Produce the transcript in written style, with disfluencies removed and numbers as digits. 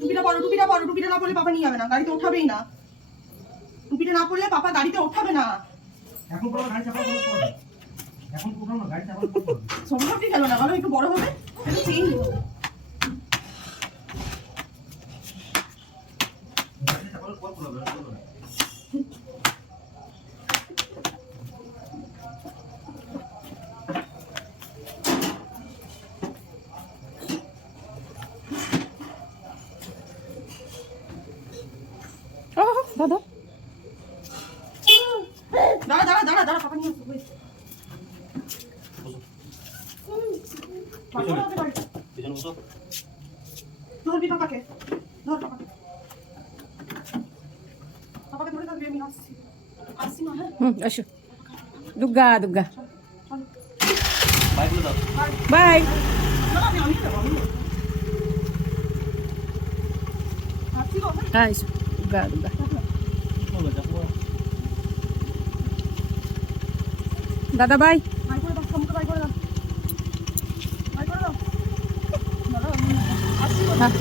টুপিটা পরো, টুপিটা পরো, টুপিটা না পরলে পাপা নিয়ে যাবে না, গাড়িতে ওঠাবেই না। টুপিটা না পরলে পাপা গাড়িতে ওঠাবে না। এখন পুরো গাড়ি চাপা করো। এখন পুরো না গাড়ি চাপা করো। সম্ভবই গেল না, ভালো একটু বড় হবে, একটু চেঞ্জ হবে। গাড়ি চাপা করো না। দাদা দাঁড়া দাঁড়া দাঁড়া দাঁড়া, পাপা নিয়ে আসবো। পিছনে বসো। ধরবি পাপাকে, ধর পাপাকে, পাপাকে ধরে থাকবি, আমি আসছি, আসছি না। হ্যাঁ আসো দুর্গা দুর্গা চলো বাই বলে দাও। বাই না, আমি যাবো, আমি যাবো। আসছি গো, হ্যাঁ। হ্যাঁ এসো দুর্গা দুর্গা চলো যাবো। দাদা বাই বাই করে দাও, সমুদ্র বাই করে দাও, বাই করে দাও। দাদা, আমি আসছি গো। হ্যাঁ